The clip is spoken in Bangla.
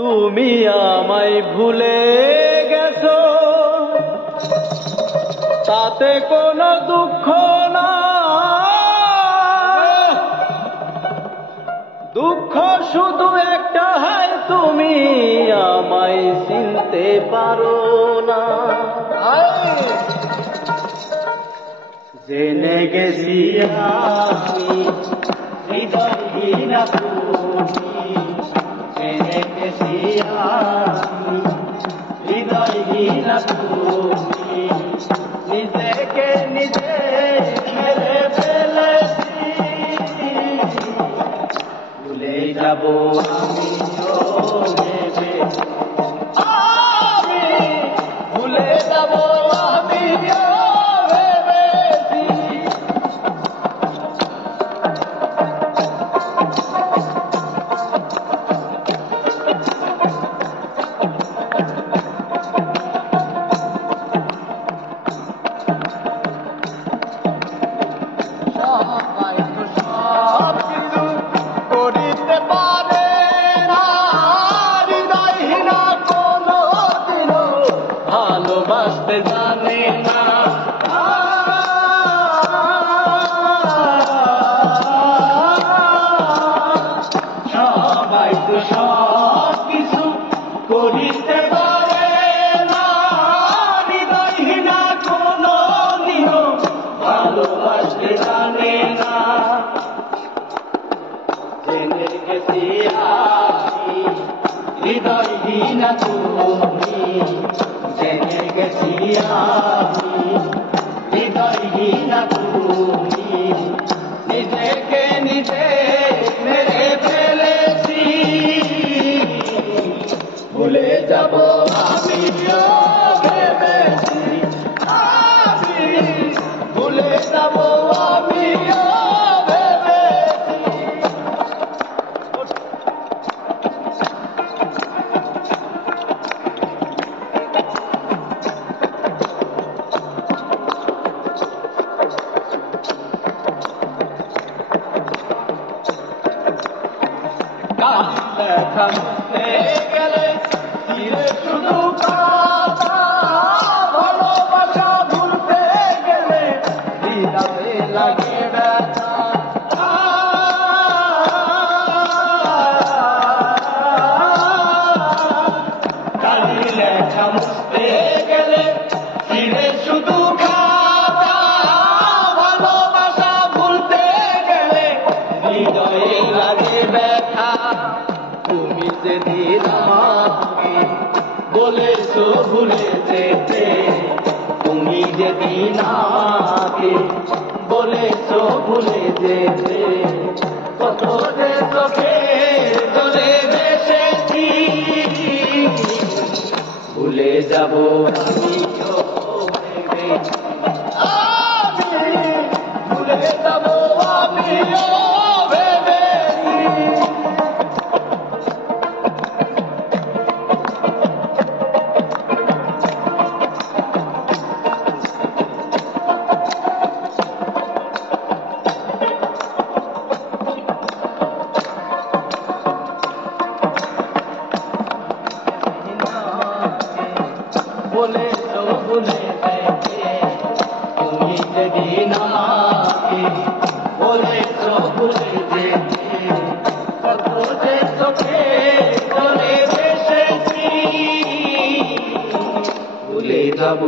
তুমি আমায় ভুলে গেছো, তাতে কোনো দুঃখ না, দুঃখ শুধু একটা হয় তুমি আমায় চিনতে পারো না। জেনে গেছি আমি হৃদয়হীন তুমি, জেনে গেছি আমি হৃদয়হীন তুমি, নিজেকে নিজে মেরে ফেলেছি, ভুলে যাব আমি ভেবে, আমি ভুলে যাব আমি ভেবেছি। ভালোবাসতে জানে না, সবাই তো সব কিছু করিতে পারে না, হৃদয়হীনা কোনো দিনও ভালোবাসতে জানে না। জেনে গেছি আমি হৃদয়হীনা তুমি, জেনে গেছি আমি হৃদয়হীন তুমি, নিজেকে নিজে মেরে ফেলেছি, ভুলে যাব আমি ভেবেছি, আমি ভুলে যাব আমি গেলে ফিরে শুধু কথা, ভালোবাসা ভুলতে গেলে হৃদয়ে লাগে ব্যথা, কালি লেখা মুছতে গেলে ফিরে শুধু খাতা, ভালোবাসা ভুলতে গেলে হৃদয়ে লাগে ব্যথা। তুমি যেদিন আমাকে বলেছো ভুলে যেতে, তুমি যেদিন আমাকে বলেছো ভুলে যেতে, কত যে চোখে চলে বেসেছি, ভুলে যাব আমি ভেবেছি, আমি ভুলে যাব আমি বলেছো ভুলে যেতে, তুমি যেদিন আমাকে বলেছো ভুলে যেতে, কত যে চোখে চলে এসেছি, ভুলে যাব।